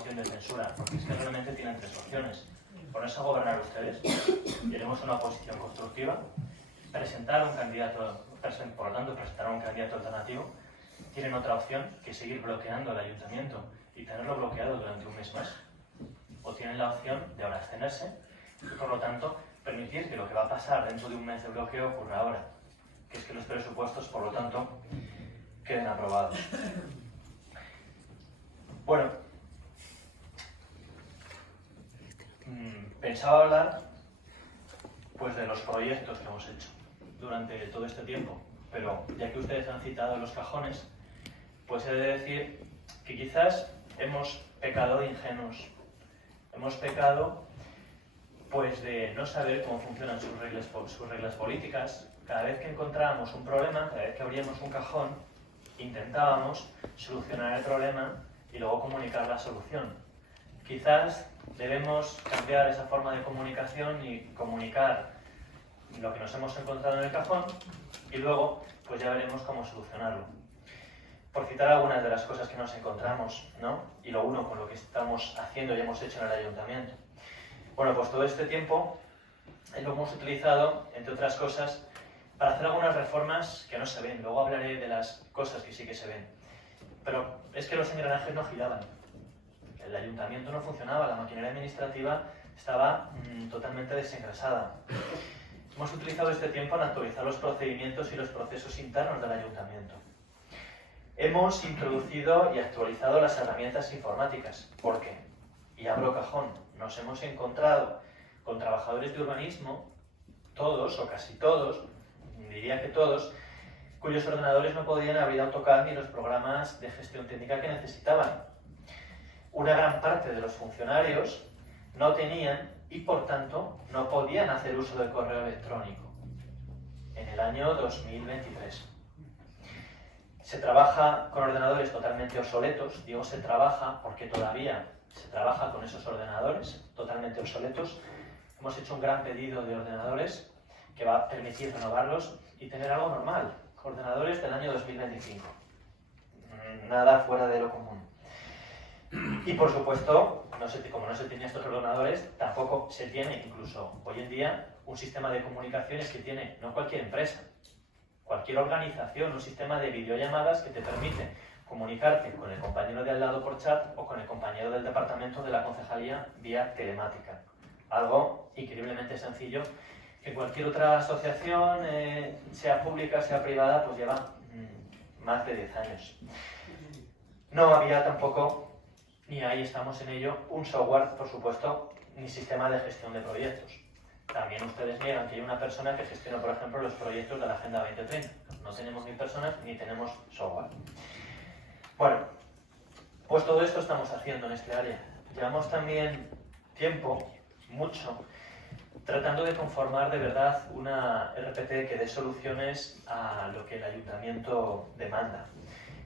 moción de censura, porque es que realmente tienen tres opciones. Ponerse a gobernar ustedes, tenemos una oposición constructiva, presentar un candidato, por lo tanto presentar un candidato alternativo. Tienen otra opción, que es seguir bloqueando el ayuntamiento y tenerlo bloqueado durante un mes más. O tienen la opción de ahora abstenerse y, por lo tanto, permitir que lo que va a pasar dentro de un mes de bloqueo ocurra ahora, que es que los presupuestos, por lo tanto, queden aprobados. Bueno, pensaba hablar pues de los proyectos que hemos hecho durante todo este tiempo, pero ya que ustedes han citado los cajones, pues he de decir que quizás hemos pecado de ingenuos, hemos pecado pues de no saber cómo funcionan sus reglas políticas. Cada vez que encontrábamos un problema, cada vez que abríamos un cajón, intentábamos solucionar el problema y luego comunicar la solución. Quizás debemos cambiar esa forma de comunicación y comunicar lo que nos hemos encontrado en el cajón y luego pues ya veremos cómo solucionarlo. Por citar algunas de las cosas que nos encontramos, ¿no? Y lo uno con lo que estamos haciendo y hemos hecho en el ayuntamiento. Bueno, pues todo este tiempo lo hemos utilizado, entre otras cosas, para hacer algunas reformas que no se ven. Luego hablaré de las cosas que sí que se ven. Pero es que los engranajes no giraban. El ayuntamiento no funcionaba, la maquinaria administrativa estaba totalmente desengrasada. Hemos utilizado este tiempo en actualizar los procedimientos y los procesos internos del ayuntamiento. Hemos introducido y actualizado las herramientas informáticas. ¿Por qué? Y abro cajón. Nos hemos encontrado con trabajadores de urbanismo, todos o casi todos, diría que todos, cuyos ordenadores no podían abrir AutoCAD ni los programas de gestión técnica que necesitaban. Una gran parte de los funcionarios no tenían y, por tanto, no podían hacer uso del correo electrónico en el año 2023. Se trabaja con ordenadores totalmente obsoletos. Digo se trabaja porque todavía se trabaja con esos ordenadores totalmente obsoletos. Hemos hecho un gran pedido de ordenadores que va a permitir renovarlos y tener algo normal. Ordenadores del año 2025. Nada fuera de lo común. Y por supuesto, como no se tiene estos ordenadores, tampoco se tiene, incluso hoy en día, un sistema de comunicaciones que tiene no cualquier empresa, cualquier organización, un sistema de videollamadas que te permite comunicarte con el compañero de al lado por chat o con el compañero del departamento de la concejalía vía telemática. Algo increíblemente sencillo que cualquier otra asociación, sea pública, sea privada, pues lleva más de 10 años. No había tampoco, ni ahí estamos en ello, un software, por supuesto, ni sistema de gestión de proyectos. También ustedes niegan que hay una persona que gestiona, por ejemplo, los proyectos de la Agenda 2030. No tenemos ni personas ni tenemos software. Bueno, pues todo esto estamos haciendo en este área. Llevamos también tiempo, mucho, tratando de conformar de verdad una RPT que dé soluciones a lo que el ayuntamiento demanda,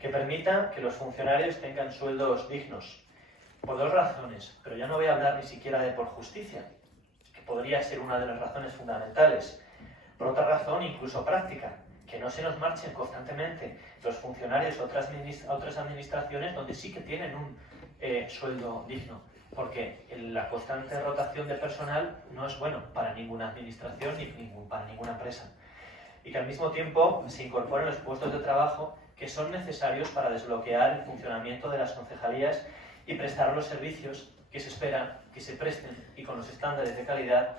que permita que los funcionarios tengan sueldos dignos, por dos razones, pero ya no voy a hablar ni siquiera de por justicia, que podría ser una de las razones fundamentales. Por otra razón, incluso práctica, que no se nos marchen constantemente los funcionarios a otras administraciones donde sí que tienen un sueldo digno, porque la constante rotación de personal no es bueno para ninguna administración ni para ninguna empresa. Y que al mismo tiempo se incorporen los puestos de trabajo que son necesarios para desbloquear el funcionamiento de las concejalías y prestar los servicios que se espera que se presten y con los estándares de calidad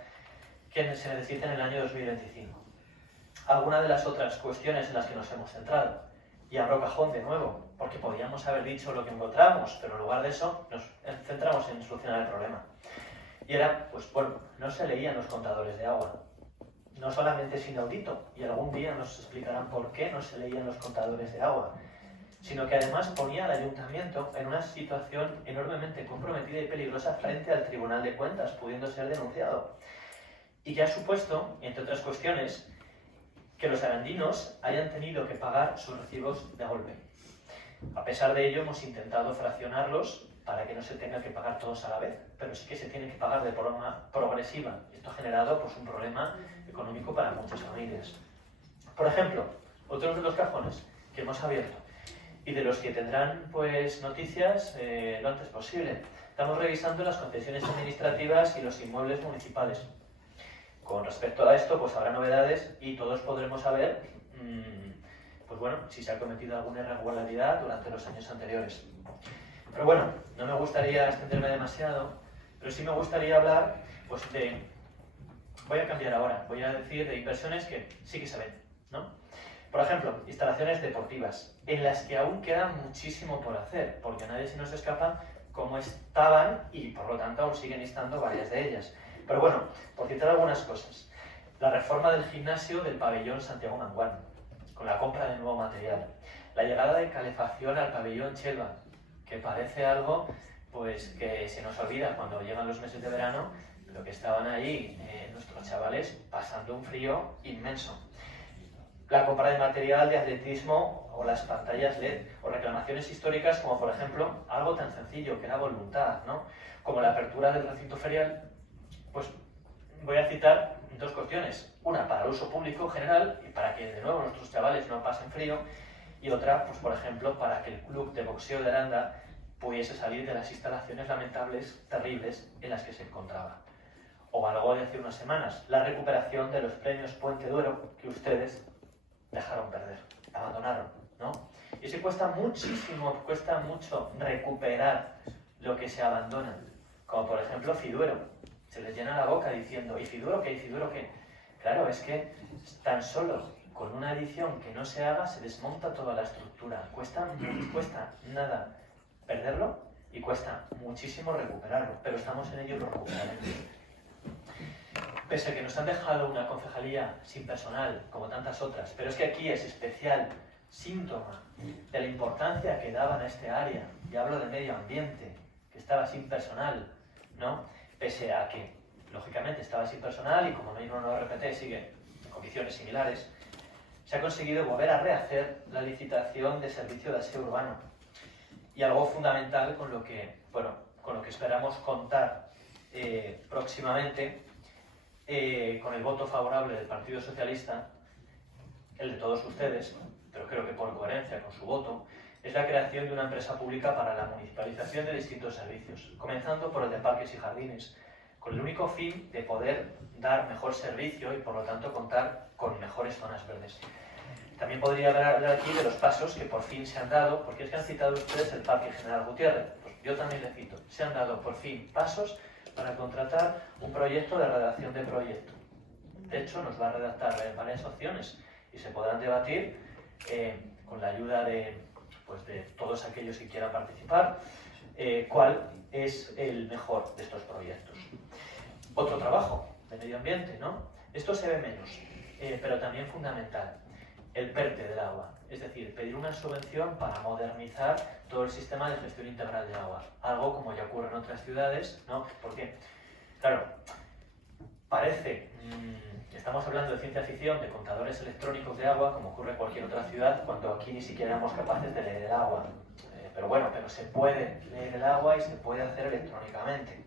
que se necesiten en el año 2025. Algunas de las otras cuestiones en las que nos hemos centrado. Y abro cajón de nuevo, porque podíamos haber dicho lo que encontramos, pero en lugar de eso nos centramos en solucionar el problema. Y era, pues bueno, no se leían los contadores de agua. No solamente es inaudito, y algún día nos explicarán por qué no se leían los contadores de agua, sino que además ponía al ayuntamiento en una situación enormemente comprometida y peligrosa frente al Tribunal de Cuentas, pudiendo ser denunciado. Y que ha supuesto, entre otras cuestiones, que los arandinos hayan tenido que pagar sus recibos de golpe. A pesar de ello, hemos intentado fraccionarlos para que no se tenga que pagar todos a la vez, pero sí que se tiene que pagar de forma progresiva. Esto ha generado pues, un problema económico para muchas familias. Por ejemplo, otros de los cajones que hemos abierto, y de los que tendrán pues noticias lo antes posible. Estamos revisando las concesiones administrativas y los inmuebles municipales. Con respecto a esto, pues habrá novedades y todos podremos saber pues bueno, si se ha cometido alguna irregularidad durante los años anteriores. Pero bueno, no me gustaría extenderme demasiado, pero sí me gustaría hablar pues de... Voy a cambiar ahora, voy a decir de inversiones que sí que se ven, ¿no? Por ejemplo, instalaciones deportivas, en las que aún queda muchísimo por hacer, porque a nadie se nos escapa cómo estaban y por lo tanto aún siguen estando varias de ellas. Pero bueno, por citar algunas cosas, la reforma del gimnasio del pabellón Santiago Manguán, con la compra de nuevo material, la llegada de calefacción al pabellón Chelva, que parece algo pues que se nos olvida cuando llegan los meses de verano, pero que estaban ahí nuestros chavales pasando un frío inmenso. La compra de material de atletismo o las pantallas LED o reclamaciones históricas como por ejemplo algo tan sencillo que era voluntad, ¿no? Como la apertura del recinto ferial, pues voy a citar dos cuestiones. Una para el uso público general y para que de nuevo nuestros chavales no pasen frío, y otra, pues por ejemplo, para que el club de boxeo de Aranda pudiese salir de las instalaciones lamentables, terribles en las que se encontraba. O algo de hace unas semanas, la recuperación de los premios Puente Duero que ustedes dejaron perder, abandonaron, ¿no? Y eso cuesta muchísimo, cuesta mucho recuperar lo que se abandona, como por ejemplo Fiduero. Se les llena la boca diciendo, ¿y Fiduero qué? ¿Y Fiduero qué? Claro, es que tan solo con una edición que no se haga se desmonta toda la estructura. Cuesta nada perderlo y cuesta muchísimo recuperarlo, pero estamos en ello y lo recuperaremos. Pese a que nos han dejado una concejalía sin personal, como tantas otras, pero es que aquí es especial síntoma de la importancia que daban a este área, y hablo de medio ambiente, que estaba sin personal, ¿no? Pese a que, lógicamente, estaba sin personal y como no RPT sigue en condiciones similares, se ha conseguido volver a rehacer la licitación de servicio de aseo urbano. Y algo fundamental con lo que esperamos contar próximamente, con el voto favorable del Partido Socialista, el de todos ustedes, pero creo que por coherencia con su voto, es la creación de una empresa pública para la municipalización de distintos servicios, comenzando por el de parques y jardines, con el único fin de poder dar mejor servicio y por lo tanto contar con mejores zonas verdes. También podría hablar aquí de los pasos que por fin se han dado, porque es que han citado ustedes el Parque General Gutiérrez, pues yo también le cito, se han dado por fin pasos para contratar un proyecto de redacción de proyecto. De hecho, nos va a redactar varias opciones y se podrán debatir con la ayuda de todos aquellos que quieran participar, cuál es el mejor de estos proyectos. Otro trabajo de medio ambiente, ¿no? Esto se ve menos, pero también fundamental, el PERTE del agua, es decir, pedir una subvención para modernizar todo el sistema de gestión integral de agua, algo como ya ocurre en otras ciudades, ¿no? Porque, claro, parece que estamos hablando de ciencia ficción, de contadores electrónicos de agua, como ocurre en cualquier otra ciudad, cuando aquí ni siquiera éramos capaces de leer el agua. Pero se puede leer el agua y se puede hacer electrónicamente.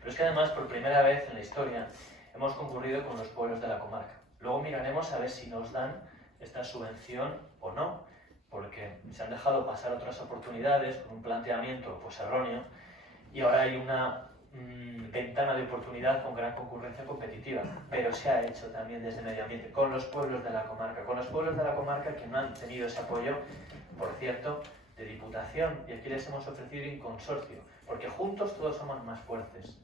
Pero es que además, por primera vez en la historia, hemos concurrido con los pueblos de la comarca. Luego miraremos a ver si nos dan esta subvención o no, porque se han dejado pasar otras oportunidades con un planteamiento pues erróneo, y ahora hay una ventana de oportunidad con gran concurrencia competitiva, pero se ha hecho también desde medio ambiente con los pueblos de la comarca, que no han tenido ese apoyo, por cierto, de Diputación, y aquí les hemos ofrecido un consorcio, porque juntos todos somos más fuertes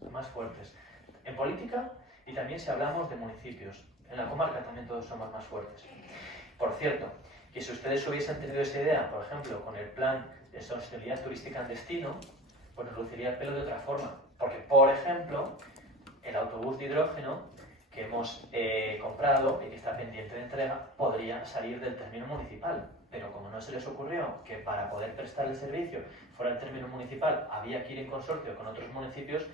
en política, y también si hablamos de municipios, en la comarca también todos somos más fuertes. Por cierto, que si ustedes hubiesen tenido esa idea, por ejemplo, con el plan de sostenibilidad turística en destino, pues nos luciría el pelo de otra forma. Porque, por ejemplo, el autobús de hidrógeno que hemos comprado y que está pendiente de entrega podría salir del término municipal. Pero como no se les ocurrió que para poder prestar el servicio fuera el término municipal había que ir en consorcio con otros municipios,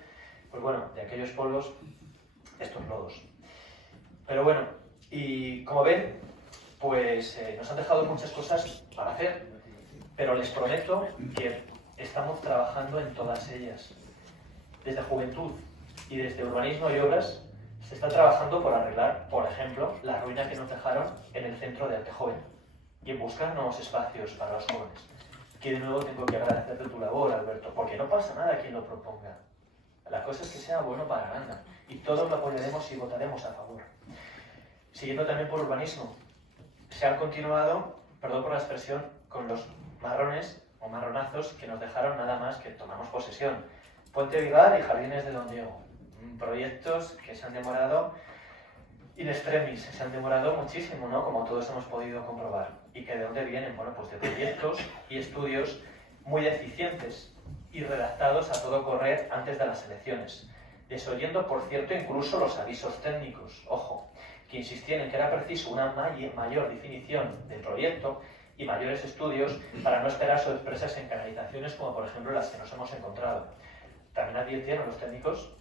pues bueno, de aquellos pueblos, estos lodos. Pero bueno, y como ven, pues nos han dejado muchas cosas para hacer, pero les prometo que estamos trabajando en todas ellas. Desde Juventud y desde Urbanismo y Obras se está trabajando por arreglar, por ejemplo, la ruina que nos dejaron en el centro de Arte Joven. y en buscar nuevos espacios para los jóvenes. Que de nuevo tengo que agradecerte tu labor, Alberto, porque no pasa nada quien lo proponga. La cosa es que sea bueno para Aranda y todos lo apoyaremos y votaremos a favor. Siguiendo también por urbanismo, se han continuado, perdón por la expresión, con los marrones o marronazos que nos dejaron nada más que tomamos posesión. Puente Vivar y Jardines de Don Diego. Proyectos que se han demorado in extremis, se han demorado muchísimo, ¿no? Como todos hemos podido comprobar. ¿Y que de dónde vienen? Bueno, pues de proyectos y estudios muy deficientes y redactados a todo correr antes de las elecciones. Desoyendo, por cierto, incluso los avisos técnicos. Ojo, que insistían en que era preciso una mayor definición del proyecto y mayores estudios para no esperar sorpresas en canalizaciones como por ejemplo las que nos hemos encontrado. También advirtieron los técnicos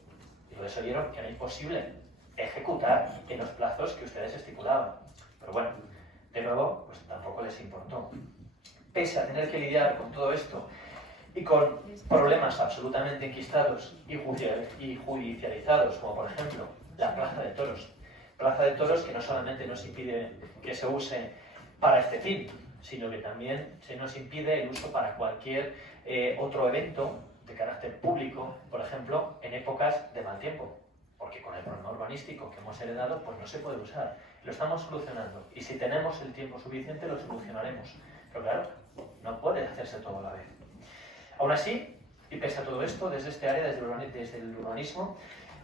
y lo desoyeron que era imposible ejecutar en los plazos que ustedes estipulaban. Pero bueno, de nuevo, pues tampoco les importó. Pese a tener que lidiar con todo esto y con problemas absolutamente enquistados y judicializados, como por ejemplo la Plaza de Toros. Plaza de Toros que no solamente nos impide que se use para este fin, sino que también se nos impide el uso para cualquier otro evento de carácter público, por ejemplo, en épocas de mal tiempo, porque con el problema urbanístico que hemos heredado, pues no se puede usar. Lo estamos solucionando y si tenemos el tiempo suficiente lo solucionaremos. Pero claro, no puede hacerse todo a la vez. Aún así, y pese a todo esto, desde este área, desde el urbanismo,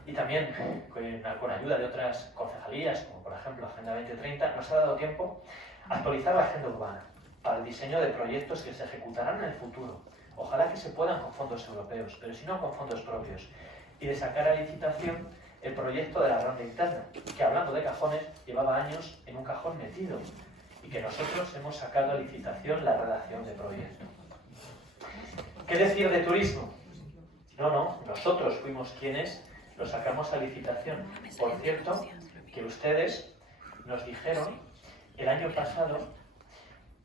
y también con ayuda de otras concejalías, como por ejemplo Agenda 2030, nos ha dado tiempo a actualizar la agenda urbana para el diseño de proyectos que se ejecutarán en el futuro. Ojalá que se puedan con fondos europeos, pero si no con fondos propios. Y de sacar a licitación el proyecto de la ronda interna, que hablando de cajones, llevaba años en un cajón metido y que nosotros hemos sacado a licitación la redacción de proyecto. ¿Qué decir de turismo? No, nosotros fuimos quienes lo sacamos a licitación. Por cierto, que ustedes nos dijeron el año pasado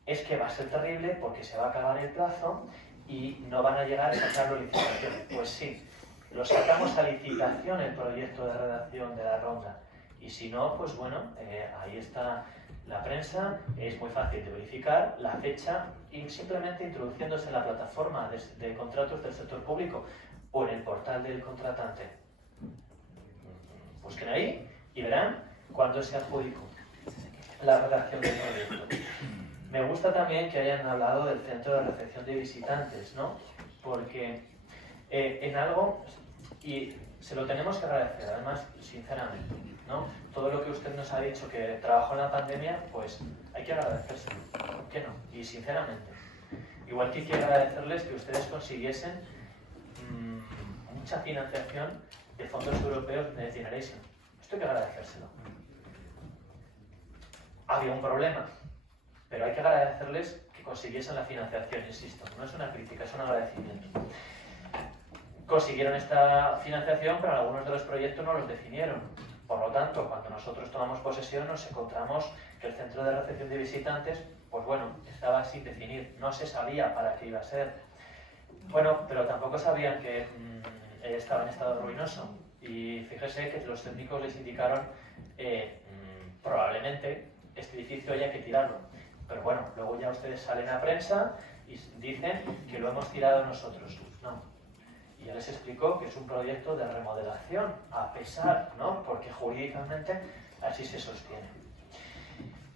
es que va a ser terrible porque se va a acabar el plazo y no van a llegar a sacarlo a licitación. Pues sí, lo sacamos a licitación el proyecto de redacción de la ronda. Y si no, pues bueno, ahí está la prensa, es muy fácil de verificar la fecha y simplemente introduciéndose en la plataforma de contratos del sector público o en el portal del contratante. Busquen ahí y verán cuándo se adjudicó la redacción del proyecto. Me gusta también que hayan hablado del centro de recepción de visitantes, ¿no? Porque en algo, y se lo tenemos que agradecer, además, sinceramente, ¿no? Todo lo que usted nos ha dicho que trabajó en la pandemia, pues hay que agradecérselo, ¿por qué no? Y sinceramente. Igual que quiero agradecerles que ustedes consiguiesen mucha financiación de fondos europeos de Next Generation. Esto hay que agradecérselo. Había un problema, pero hay que agradecerles que consiguiesen la financiación, insisto. No es una crítica, es un agradecimiento. Consiguieron esta financiación, pero algunos de los proyectos no los definieron. Por lo tanto, cuando nosotros tomamos posesión, nos encontramos que el centro de recepción de visitantes, pues bueno, estaba sin definir. No se sabía para qué iba a ser. Bueno, pero tampoco sabían que estaba en estado ruinoso. Y fíjese que los técnicos les indicaron probablemente este edificio haya que tirarlo. Pero bueno, luego ya ustedes salen a prensa y dicen que lo hemos tirado nosotros. No. Y ya les explicó que es un proyecto de remodelación, a pesar, ¿no? Porque jurídicamente así se sostiene.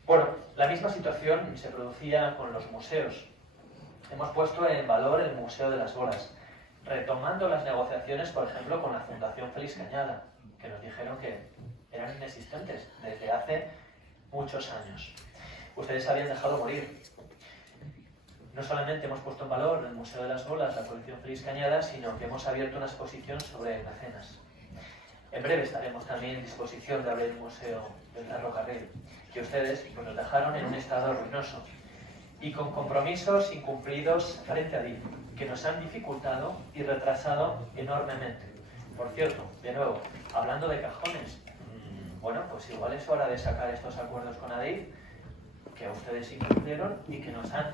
Bueno, la misma situación se producía con los museos. Hemos puesto en valor el Museo de las Bolas, retomando las negociaciones, por ejemplo, con la Fundación Félix Cañada, que nos dijeron que eran inexistentes desde hace muchos años. Ustedes habían dejado morir. No solamente hemos puesto en valor el Museo de las Bolas, la colección Félix Cañada, sino que hemos abierto una exposición sobre mecenas. En breve estaremos también en disposición de abrir el Museo del Ferrocarril, que ustedes pues, nos dejaron en un estado ruinoso y con compromisos incumplidos frente a DIF, que nos han dificultado y retrasado enormemente. Por cierto, de nuevo, hablando de cajones, bueno, pues igual es hora de sacar estos acuerdos con ADIF, que ustedes incumplieron y que nos han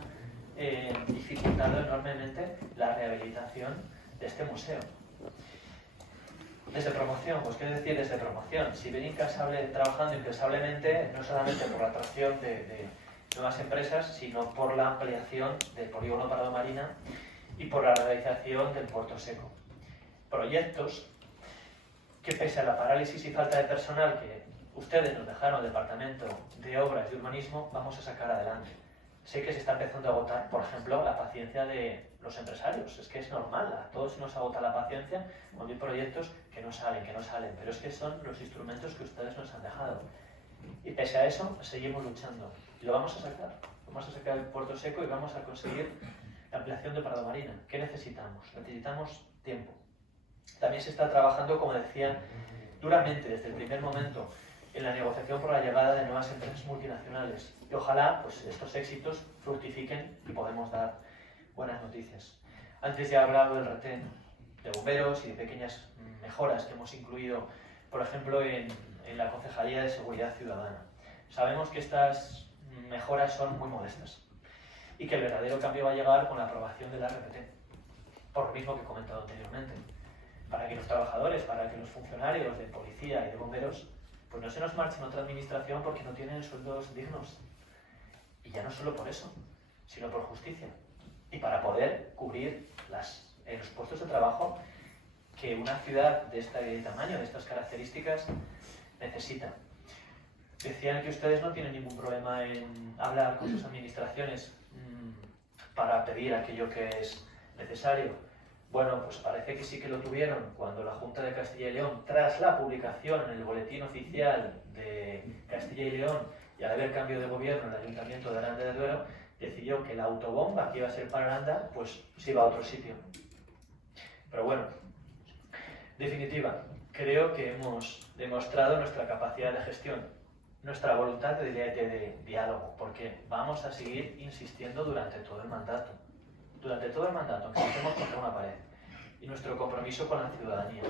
dificultado enormemente la rehabilitación de este museo. Desde promoción, pues qué decir desde promoción. Si ven trabajando incansablemente, no solamente por la atracción de nuevas empresas, sino por la ampliación del polígono Pardo Marina y por la realización del Puerto Seco. Proyectos que, pese a la parálisis y falta de personal que ustedes nos dejaron al Departamento de Obras y Urbanismo, vamos a sacar adelante. Sé que se está empezando a agotar, por ejemplo, la paciencia de los empresarios. Es que es normal, a todos nos agota la paciencia cuando hay proyectos que no salen, pero es que son los instrumentos que ustedes nos han dejado. Y pese a eso, seguimos luchando. Y lo vamos a sacar. Vamos a sacar el Puerto Seco y vamos a conseguir la ampliación de Pardo Marina. ¿Qué necesitamos? Necesitamos tiempo. También se está trabajando, como decía, duramente desde el primer momento en la negociación por la llegada de nuevas empresas multinacionales. Y ojalá pues, estos éxitos fructifiquen y podemos dar buenas noticias. Antes ya he hablado del retén de bomberos y de pequeñas mejoras que hemos incluido, por ejemplo, en la Concejalía de Seguridad Ciudadana. Sabemos que estas mejoras son muy modestas y que el verdadero cambio va a llegar con la aprobación de la RPT, por lo mismo que he comentado anteriormente, para que los trabajadores, para que los funcionarios de policía y de bomberos pues no se nos marchen a otra administración porque no tienen sueldos dignos. Y ya no solo por eso, sino por justicia. Y para poder cubrir los puestos de trabajo que una ciudad de este tamaño, de estas características, necesita. Decían que ustedes no tienen ningún problema en hablar con sus administraciones para pedir aquello que es necesario. Bueno, pues parece que sí que lo tuvieron cuando la Junta de Castilla y León, tras la publicación en el Boletín Oficial de Castilla y León y al haber cambio de gobierno en el Ayuntamiento de Aranda de Duero, decidió que la autobomba que iba a ser para Aranda, pues se iba a otro sitio. Pero bueno, en definitiva, creo que hemos demostrado nuestra capacidad de gestión, nuestra voluntad de diálogo, porque vamos a seguir insistiendo durante todo el mandato. Durante todo el mandato, aunque estemos contra una pared. Y nuestro compromiso con la ciudadanía.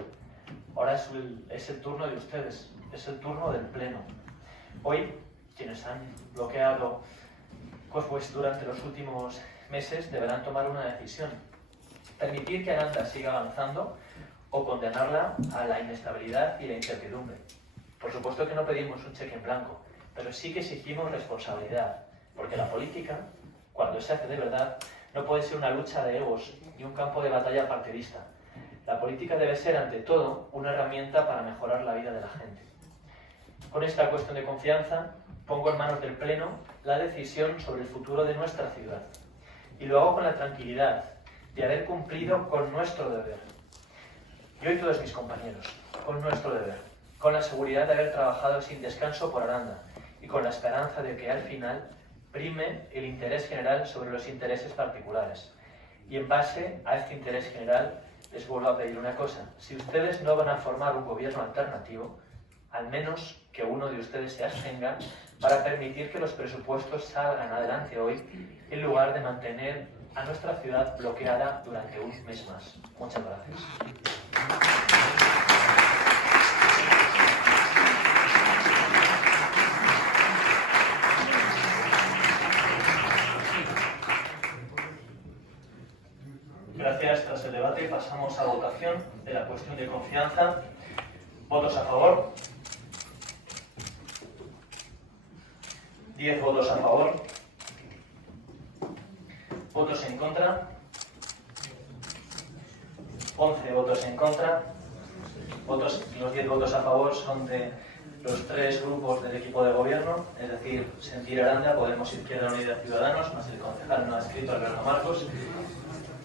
Ahora es el turno de ustedes, es el turno del Pleno. Hoy, quienes han bloqueado pues durante los últimos meses deberán tomar una decisión. Permitir que Aranda siga avanzando o condenarla a la inestabilidad y la incertidumbre. Por supuesto que no pedimos un cheque en blanco, pero sí que exigimos responsabilidad, porque la política, cuando se hace de verdad, no puede ser una lucha de egos ni un campo de batalla partidista. La política debe ser, ante todo, una herramienta para mejorar la vida de la gente. Con esta cuestión de confianza, pongo en manos del Pleno la decisión sobre el futuro de nuestra ciudad. Y lo hago con la tranquilidad de haber cumplido con nuestro deber. Yo y todos mis compañeros, con nuestro deber. Con la seguridad de haber trabajado sin descanso por Aranda y con la esperanza de que al final prime el interés general sobre los intereses particulares. Y en base a este interés general, les vuelvo a pedir una cosa. Si ustedes no van a formar un gobierno alternativo, al menos que uno de ustedes se abstenga para permitir que los presupuestos salgan adelante hoy, en lugar de mantener a nuestra ciudad bloqueada durante un mes más. Muchas gracias. Gracias. Tras el debate pasamos a votación de la cuestión de confianza. ¿Votos a favor? 10 votos a favor. ¿Votos en contra? 11 votos en contra. Los 10 votos a favor son de los 3 grupos del equipo de gobierno, es decir, Sentir Aranda, Podemos Izquierda Unida Ciudadanos, más el concejal no adscrito Alberto Marcos.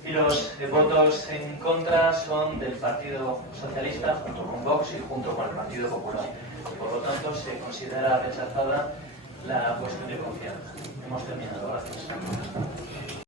Y los votos en contra son del Partido Socialista, junto con Vox y junto con el Partido Popular. Por lo tanto, se considera rechazada la cuestión de confianza. Hemos terminado. Gracias.